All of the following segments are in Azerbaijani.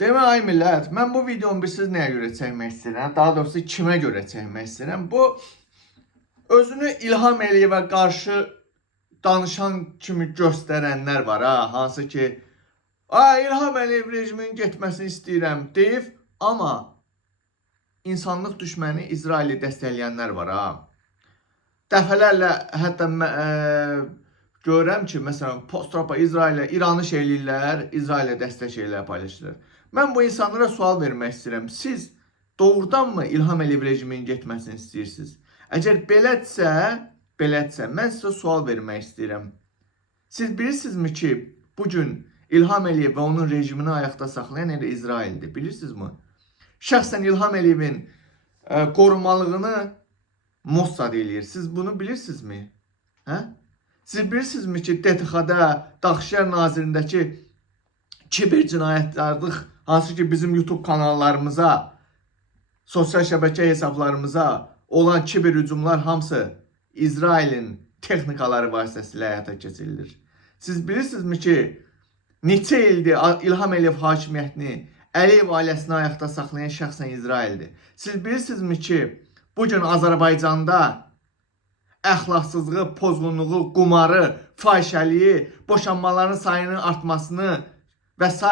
Demək ay millət, mən bu videomu siz nəyə görə çəkmək istəyirəm? Daha doğrusu kimə görə çəkmək istəyirəm? Bu özünü İlham Əliyevə qarşı danışan kimi göstərənlər var ha, hansı ki, İlham Əliyev rejiminin getməsini istəyirəm deyib, amma insanlıq düşməni İsraili dəstəkləyənlər var ha. Dəfələrlə hətta görürəm ki, məsələn, post-trapa İsrailə İranı eləyirlər, İsrailə dəstək şeylər paylaşırlar. Mən bu insanlara sual vermək istəyirəm. Siz doğrudanmı İlham Əliyev rejiminin getməsini istəyirsiniz? Əgər belədirsə, mən sizə sual vermək istəyirəm. Siz bilirsinizmi ki, bugün İlham Əliyev və onun rejimini ayaqda saxlayan elə İsraildir, bilirsinizmi? Şəxsən İlham Əliyevin qorumalığını Mossad eləyir. Siz bunu bilirsinizmi? Hə? Siz bilirsinizmi ki, DTX-da, Daxili Nazirindəki kiber cinayətlərlik, hansı ki bizim YouTube kanallarımıza, sosial şəbəkə hesablarımıza olan kiber hücumlar hamısı İsrailin texnikaları vasitəsilə həyata keçirilir. Siz bilirsinizmi ki, neçə ildir İlham Əliyev hakimiyyətini, Əliyev ailəsini ayaqda saxlayan şəxsən İsraildir. Siz bilirsinizmi ki, bugün Azərbaycanda əxlaqsızlığı, pozğunluğu, qumarı, fahişəliyi, boşanmaların sayının artmasını və s.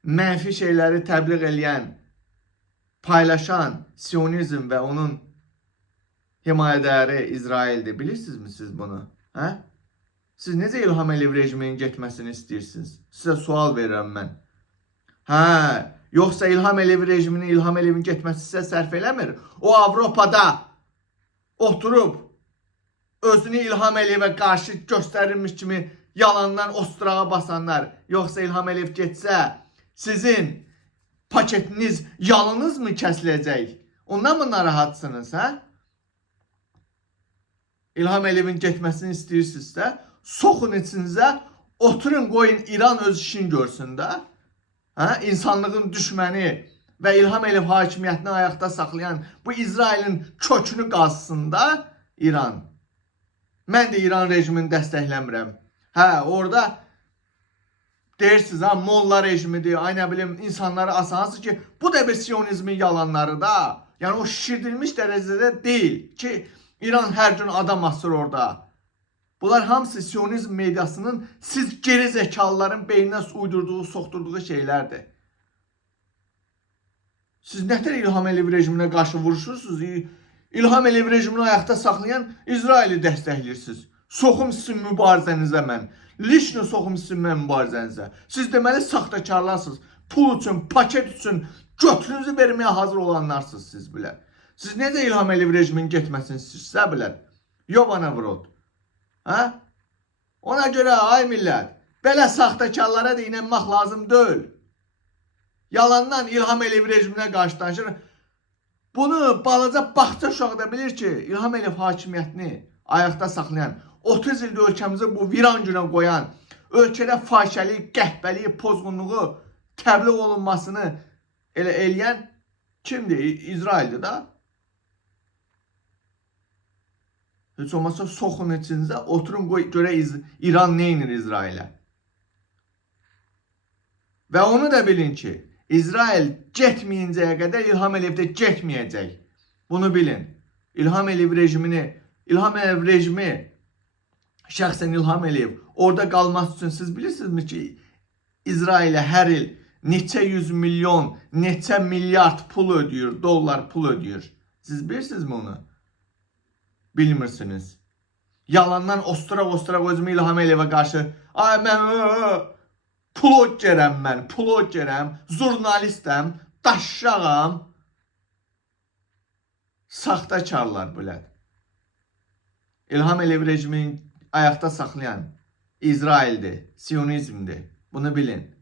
mənfi şeyləri təbliğ eləyən, paylaşan Siyonizm və onun himayədəri İsraildir. Bilirsinizmi siz bunu? Hə? Siz necə İlham Əliyev rejiminin getməsini istəyirsiniz? Sizə sual verirəm mən. Hə, yoxsa İlham Əliyev rejiminin, İlham Əliyevin getməsi sizə sərf eləmir? O Avropada oturub özünü İlham Əliyevə qarşı göstərilmiş kimi yalandan osturağa basanlar, yoxsa İlham Əliyev getsə sizin paketiniz, yalınız mı kəsiləcək? Ondan mı narahatsınız, hə? İlham Əliyevin getməsini istəyirsinizsə, soxun içinizə, oturun, qoyun İran öz işini görsün də. Hə? İnsanlığın düşməni və İlham Əliyev hakimiyyətini ayaqda saxlayan bu İsrailin kökünü qazsın da İran. Mən də İran rejimini dəstəkləmirəm. Hə, orada deyirsiniz, ha, molla rejimidir, ay nə bilim, insanları asansı ki, bu da bir Siyonizmin yalanları da. Yəni o şişirdilmiş dərəcədə deyil ki, İran hər gün adam asır orada. Bunlar hamısı Siyonizm mediasının siz geri zekalıların beyninə uydurduğu, soxturduğu şeylərdir. Siz nətər İlham Əliyev rejiminə qarşı vuruşursunuz? İlham Əliyev rejimini ayaqda saxlayan İsraili dəstəkləyirsiniz. Soxum sizin mübarizənizə mən. Lişni soxum sizin mən mübarizənizə. Siz deməli saxtakarlarsınız. Pul üçün, paket üçün götürünüzü verməyə hazır olanlarsınız siz bilər. Siz necə İlham Əliyev rejiminin getməsini istəyirsə bilər? Yovana vrod. Hə? Ona görə ay millət, belə saxtakarlara da inanmaq lazım deyil. Yalandan İlham Əliyev rejiminə qarşı danışır. Bunu balaca baxça uşağı da bilir ki, İlham Əliyev hakimiyyətini ayaqda saxlayan, 30 ildə ölkəmizi bu viran günə qoyan, ölkədə fahişəlik, qəhbəliyi, pozğunluğu təbliğ olunmasını elə eləyən kimdir? İsraildir da. Heç olmazsa soxun içinizə, oturun görə İran neynir İsrailə. Və onu da bilin ki, İsrail getməyincəyə qədər İlham Əliyev də getməyəcək. Bunu bilin. İlham Əliyev rejimi, şəxsən İlham Əliyev orada qalması üçün siz bilirsinizmi ki, İsrailə hər il neçə 100 milyon, neçə milyard pul ödəyir, dollar pul ödəyir. Siz bilirsinizmi onu? Bilmirsiniz. Yalandan ostura özümü İlham Əliyevə qarşı, mən ploggerəm mən, ploggerəm, jurnalistəm, daşşağam. Saxtakarlar bilər. İlham Əliyev rejimini ayaqda saxlayan İsraildir, Siyonizmdir. Bunu bilin.